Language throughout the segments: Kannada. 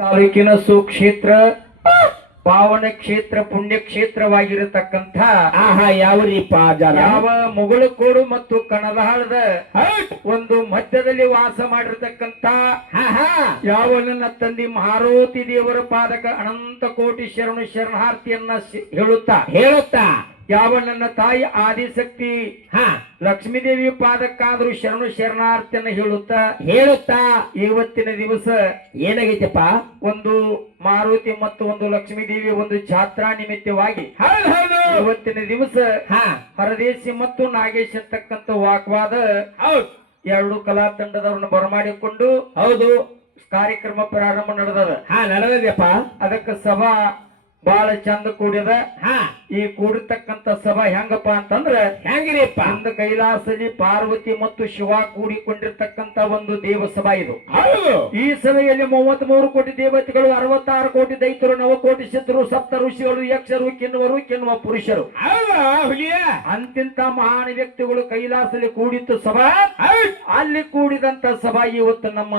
ತಾಲೂಕಿನ ಸುಕ್ಷೇತ್ರ ಪಾವನ ಕ್ಷೇತ್ರ ಪುಣ್ಯಕ್ಷೇತ್ರವಾಗಿರತಕ್ಕಂಥ ಯಾವ್ರಿಪ್ಪ ಜನ ಯಾವ ಮುಗಳಕೋಡು ಮತ್ತು ಕಣದಾಳದ ಒಂದು ಮಧ್ಯದಲ್ಲಿ ವಾಸ ಮಾಡಿರ್ತಕ್ಕಂಥ ಯಾವ ನನ್ನ ತಂದೆ ಮಾರುತಿ ದೇವರ ಪಾದಕ ಅನಂತ ಕೋಟಿ ಶರಣು ಶರಣಾರ್ಥಿಯನ್ನ ಹೇಳುತ್ತಾ ಯಾವ ನನ್ನ ತಾಯಿ ಆದಿಶಕ್ತಿ ಲಕ್ಷ್ಮೀದೇವಿ ಪಾದಕ್ಕಾದ್ರೂ ಶರಣು ಶರಣಾರ್ಥಿಯನ್ನ ಹೇಳುತ್ತಾ ಇವತ್ತಿನ ದಿವಸ ಏನಾಗೈತಪ್ಪ ಒಂದು ಮಾರುತಿ ಮತ್ತು ಒಂದು ಲಕ್ಷ್ಮೀದೇವಿ ಒಂದು ಜಾತ್ರಾ ನಿಮಿತ್ತವಾಗಿ ಇವತ್ತಿನ ದಿವಸ ಹರದೇಶಿ ಮತ್ತು ನಾಗೇಶ್ ಅಂತಕ್ಕಂಥ ವಾಗ್ವಾದ ಎರಡು ಕಲಾ ತಂಡದವರನ್ನು ಬರಮಾಡಿಕೊಂಡು ಕಾರ್ಯಕ್ರಮ ಪ್ರಾರಂಭ ನಡೆದದಪ್ಪ ಅದಕ್ಕೆ ಸಭಾ ಬಹಳ ಚಂದ ಕೂಡ್ಯದ ಈ ಕೂಡಿರ್ತಕ್ಕಂಥ ಸಭಾ ಹೆಂಗಪ್ಪ ಅಂತಂದ್ರ ಹೆಂಗಿರಿಪ್ಪ ಅಂದ ಕೈಲಾಸಲಿ ಪಾರ್ವತಿ ಮತ್ತು ಶಿವ ಕೂಡಿಕೊಂಡಿರ್ತಕ್ಕಂಥ ಒಂದು ದೇವಸಭಾ ಇದು ಈ ಸಭೆಯಲ್ಲಿ 33 ಕೋಟಿ ದೇವತೆಗಳು 66 ಕೋಟಿ ದೈತ್ಯರು 9 ಕೋಟಿ ಸಿದ್ಧರು ಸಪ್ತ ಋಷಿಗಳು ಯಕ್ಷರು ಕಿನ್ನುವ ಪುರುಷರು ಅಂತಿಂತ ಮಹಾನ್ ವ್ಯಕ್ತಿಗಳು ಕೈಲಾಸಲಿ ಕೂಡಿತ್ತು ಸಭಾ ಅಲ್ಲಿ ಕೂಡಿದಂತ ಸಭಾ ಇವತ್ತು ನಮ್ಮ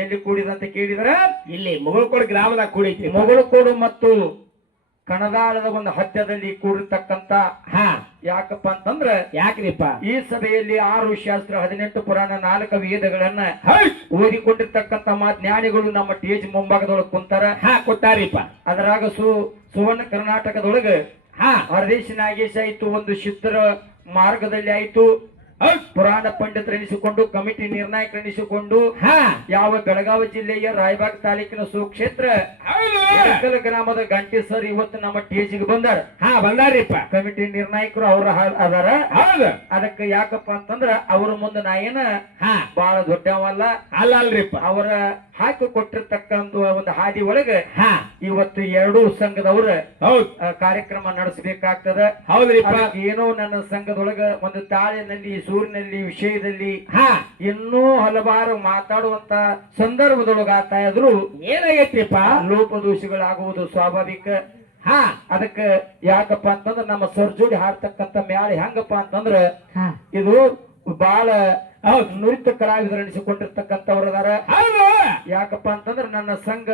ಎಲ್ಲಿ ಕೂಡಿದಂತ ಕೇಳಿದ್ರ ಇಲ್ಲಿ ಮುಗಳಕೋಡು ಗ್ರಾಮದಾಗ ಕೂಡೈತಿ ಮುಗಳಕೋಡು ಮತ್ತು ಕಣದಾಳದ ಒಂದು ಹತ್ತಿರದಲ್ಲಿ ಕೂಡಿರ್ತಕ್ಕಂತ ಯಾಕಪ್ಪ ಅಂತಂದ್ರ ಯಾಕ್ರಿಪ್ಪ ಈ ಸಭೆಯಲ್ಲಿ 6 ಶಾಸ್ತ್ರ 18 ಪುರಾಣ 4 ವೇದಗಳನ್ನ ಓದಿಕೊಂಡಿರ್ತಕ್ಕಂಥ ಜ್ಞಾನಿಗಳು ನಮ್ಮ ಟೇಜ್ ಮುಂಭಾಗದೊಳಗೆ ಕುಂತಾರ ಕೊಟ್ಟಾರಿಪ್ಪ ಅದರಾಗ ಸುವರ್ಣ ಕರ್ನಾಟಕದೊಳಗ ಹರದೇಶಿ ನಾಗೇಶ ಆಯ್ತು ಒಂದು ಸಿದ್ಧರ ಮಾರ್ಗದಲ್ಲಿ ಆಯ್ತು ಪುರಾಣ ಪಂಡಿತರೆನಿಸಿಕೊಂಡು ಕಮಿಟಿ ನಿರ್ಣಾಯಕರೆನಿಸಿಕೊಂಡು ಯಾವ ಬೆಳಗಾವಿ ಜಿಲ್ಲೆಯ ರಾಯಬಾಗ್ ತಾಲೂಕಿನ ಸುಕ್ಷೇತ್ರ ಗ್ರಾಮದ ಗಂಟಿ ಸರ್ ಇವತ್ತು ನಮ್ಮ ಟೇಜಿಗೆ ಬಂದಾರಿಪ್ಪ ಕಮಿಟಿ ನಿರ್ಣಾಯಕರು ಅವ್ರ ಅದಾರ ಅದಕ್ಕೆ ಯಾಕಪ್ಪ ಅಂತಂದ್ರ ಅವ್ರ ಮುಂದೆ ನಾ ಏನ ಬಹಳ ದೊಡ್ಡವಲ್ಲ ಅಲ್ರಿಪ್ಪ ಅವರ ಹಾಕಿ ಕೊಟ್ಟಿರ್ತಕ್ಕಂಥ ಒಂದು ಹಾದಿ ಒಳಗೆ ಇವತ್ತು ಎರಡೂ ಸಂಘದವ್ರ ಕಾರ್ಯಕ್ರಮ ನಡೆಸಬೇಕಾಗ್ತದ ಏನೋ ನನ್ನ ಸಂಘದೊಳಗ ಒಂದು ತಾಳಿನಲ್ಲಿ ಸೂರಿನಲ್ಲಿ ವಿಷಯದಲ್ಲಿ ಇನ್ನೂ ಹಲವಾರು ಮಾತಾಡುವಂತ ಸಂದರ್ಭದೊಳಗ ಆಗ್ತಾ ಇದ್ರು ಏನಾಗೈತ್ರಿಪ್ಪ ಲೋಪದೋಷಗಳಾಗುವುದು ಸ್ವಾಭಾವಿಕ ಅದಕ್ಕೆ ಯಾಕಪ್ಪ ಅಂತಂದ್ರ ನಮ್ಮ ಸರ್ಜೋಡಿ ಹಾಡ್ತಕ್ಕಂಥ ಮ್ಯಾಲೆ ಹೆಂಗಪ್ಪ ಅಂತಂದ್ರ ಇದು ಬಹಳ ನುರಿತ ಕಲಾವಿದರೆನಿಸಿಕೊಂಡಿರ್ತಕ್ಕಂಥವ್ರದಾರ ಯಾಕಪ್ಪ ಅಂತಂದ್ರ ನನ್ನ ಸಂಘ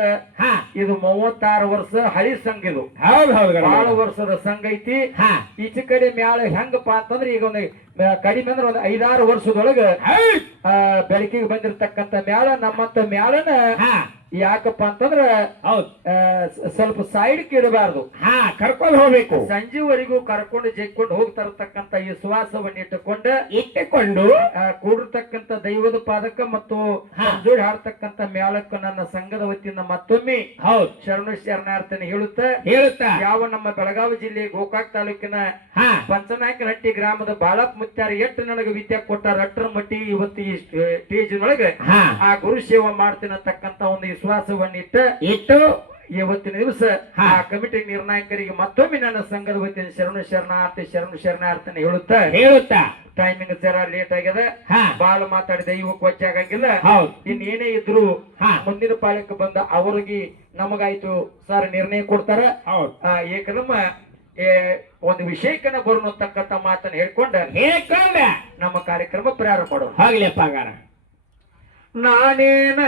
ಇದು 36 ವರ್ಷ ಹಳಿ ಸಂಘ ಇದು ಬಹಳ ವರ್ಷದ ಸಂಘ ಐತಿ ಈಚೆ ಕಡೆ ಮ್ಯಾಲ ಹೆಂಗಪ್ಪ ಅಂತಂದ್ರ ಈಗ ಒಂದು ಕಡಿಮೆ ಅಂದ್ರೆ ಒಂದು 5-6 ವರ್ಷದೊಳಗ ಬೆಳಕಿಗೆ ಬಂದಿರತಕ್ಕಂಥ ಮ್ಯಾಲ ನಮ್ಮಂತ ಮ್ಯಾಲನ ಯಾಕಪ್ಪ ಅಂತಂದ್ರ ಸ್ವಲ್ಪ ಸೈಡ್ ಇಡಬಾರ್ದು ಕರ್ಕೊಂಡು ಹೋಗ್ಬೇಕು ಸಂಜೆವರೆಗೂ ಕರ್ಕೊಂಡು ಜಗ್ಕೊಂಡು ಹೋಗ್ತಾ ಇರತಕ್ಕಂತ ವಿಶ್ವಾಸವನ್ನು ಇಟ್ಟುಕೊಂಡು ಕೂಡಿರ್ತಕ್ಕಂಥ ದೈವದ ಪಾದಕ ಮತ್ತು ಜೋಡಿ ಹಾಡ್ತಕ್ಕಂಥ ಮ್ಯಾಲಕ್ಕ ನನ್ನ ಸಂಘದ ವತಿಯಿಂದ ಮತ್ತೊಮ್ಮೆ ಶರಣು ಶರಣಾರ್ಥನೆ ಹೇಳುತ್ತಾ ಯಾವ ನಮ್ಮ ಬೆಳಗಾವಿ ಜಿಲ್ಲೆ ಗೋಕಾಕ್ ತಾಲೂಕಿನ ಪಂಚನಾಯಕನಹಟ್ಟಿ ಗ್ರಾಮದ ಬಾಳಪ್ಪ ಮುತ್ಯಾರ ಎಷ್ಟು ನನಗೆ ವಿದ್ಯೆ ಕೊಟ್ಟಾರ ಅಟ್ರ ಮಟ್ಟಿ ಇವತ್ತು ಈ ಸ್ಟೇಜಿನೊಳಗೆ ಆ ಗುರು ಸೇವೆ ಮಾಡ್ತೀನತಕ್ಕಂತ ಒಂದು ವಿಶ್ವಾಸವನ್ನು ಇಟ್ಟು ಇವತ್ತಿನ ದಿವಸ ಆ ಕಮಿಟಿ ನಿರ್ಣಾಯಕರಿಗೆ ಮತ್ತೊಮ್ಮೆ ನನ್ನ ಸಂಘದ ವತಿಯಿಂದ ಶರಣು ಶರಣಾರ್ಥನೆ ಹೇಳುತ್ತಾ ಟೈಮಿಂಗ್ ಜರ ಲೇಟ್ ಆಗ್ಯದ ಬಾಳ ಮಾತಾಡಿದ ಇವಕ್ಕೆ ವಚ್ಚ ಆಗಂಗಿಲ್ಲ ಇನ್ನೇನೇ ಇದ್ರು ಮುಂದಿನ ಪಾಲಕ್ಕೆ ಬಂದ ಅವ್ರಿಗೆ ನಮಗಾಯ್ತು ಸರ್ ನಿರ್ಣಯ ಕೊಡ್ತಾರ ಏಕದಮ್ಮ ಒಂದು ವಿಷಯಕ್ಕನ ಬರೋತಕ್ಕಂತ ಮಾತನ್ನ ಹೇಳ್ಕೊಂಡ ನಮ್ಮ ಕಾರ್ಯಕ್ರಮ ಪ್ರಾರಂಭ ಮಾಡೋಣ ಆಗ್ಲಿಪ್ಪ ನಾನೇನ